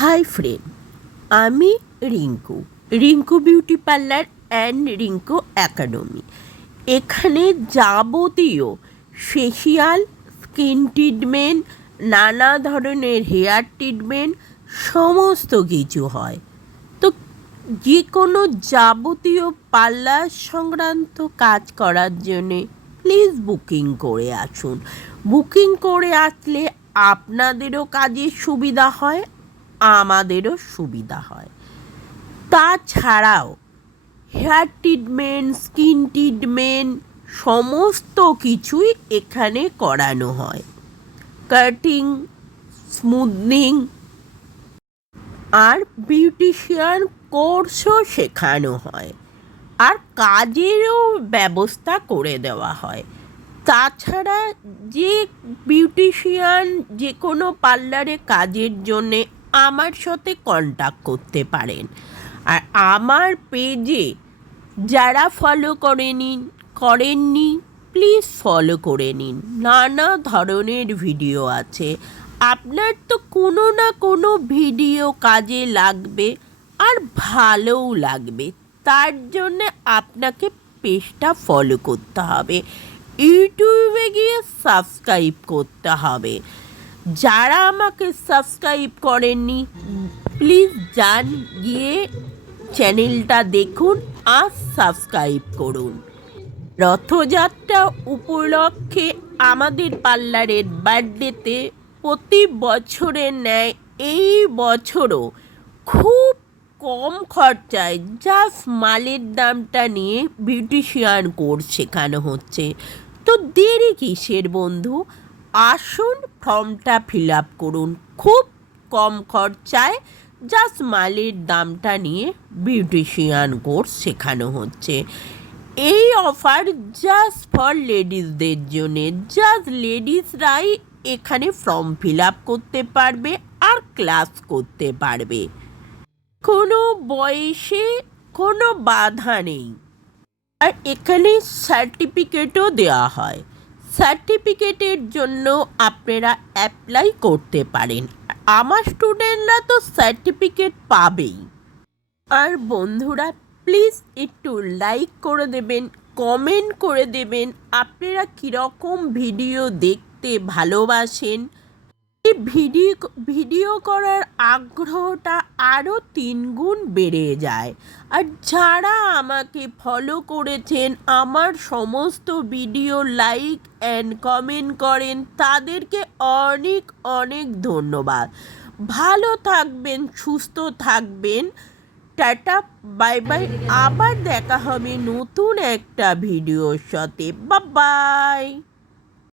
Hi friend, আমি Rinku beauty parlour and Rinku academy. এখানে যাবতীয় ফেসিয়াল, স্কিন ট্রিটমেন্ট, নানা ধরনের হেয়ার ট্রিটমেন্ট সমস্ত কিছু হয়। তো যে কোনো যাবতীয় পার্লার সংক্রান্ত কাজ করার জন্যে প্লিজ বুকিং করে আসুন। বুকিং করে আসলে আপনাদেরও কাজের সুবিধা হয়, আমাদেরও সুবিধা হয়। তাছাড়াও হেয়ার ট্রিটমেন্ট, স্কিন ট্রিটমেন্ট সমস্ত কিছুই এখানে করানো হয়। কাটিং, স্মুথনিং আর বিউটিশিয়ান কোর্সও শেখানো হয়, আর কাজেরও ব্যবস্থা করে দেওয়া হয়। তাছাড়া যে বিউটিশিয়ান যে কোনো পার্লারে কাজের জন্যে আমার সাথে কন্ট্যাক্ট করতে পারেন। আর আমার পেজে যারা ফলো করেননি প্লিজ ফলো করে নিন। নানা ধরনের ভিডিও আছে, আপনার তো কোনো না কোনো ভিডিও কাজে লাগবে আর ভালোও লাগবে। তার জন্যে আপনাকে পেজটা ফলো করতে হবে, ইউটিউবে গিয়ে সাবস্ক্রাইব করতে হবে। যারা আমাকে সাবস্ক্রাইব করেননি প্লিজ যান, গিয়ে চ্যানেলটা দেখুন আর সাবস্ক্রাইব করুন। রথযাত্রা উপলক্ষে আমাদের পার্লারের বার্থডেতে প্রতি বছরের ন্যায় এই বছরও খুব কম খরচায় জাস্ট মালের দামটা নিয়ে বিউটিশিয়ান কোর্স শেখানো হচ্ছে। তো দেরি কিসের বন্ধু, আসুন ফর্মটা ফিল আপ করুন। খুব কম খরচায় জাস্ট মালের দামটা নিয়ে বিউটিশিয়ান কোর্স শেখানো হচ্ছে। এই অফার জাস্ট ফর লেডিসদের জন্যে। জাস্ট লেডিসরাই এখানে ফর্ম ফিল আপ করতে পারবে আর ক্লাস করতে পারবে। কোনো বয়সে কোনো বাধা নেই। আর এখানে সার্টিফিকেটও দেওয়া হয়। সার্টিফিকেটের জন্য আপনারা অ্যাপ্লাই করতে পারেন। আমার স্টুডেন্টরা তো সার্টিফিকেট পাবেই। আর বন্ধুরা প্লিজ একটু লাইক করে দেবেন, কমেন্ট করে দেবেন আপনারা কীরকম ভিডিও দেখতে ভালোবাসেন। এই ভিডিও করার আগ্রহটা আরও 3 গুণ বেড়ে যায়। আর যারা আমাকে ফলো করেছেন, আমার সমস্ত ভিডিও লাইক অ্যান্ড কমেন্ট করেন, তাদেরকে অনেক অনেক ধন্যবাদ। ভালো থাকবেন, সুস্থ থাকবেন। Tata, bye bye. আবার দেখা হবে নতুন একটা ভিডিওর সাথে। Bye bye.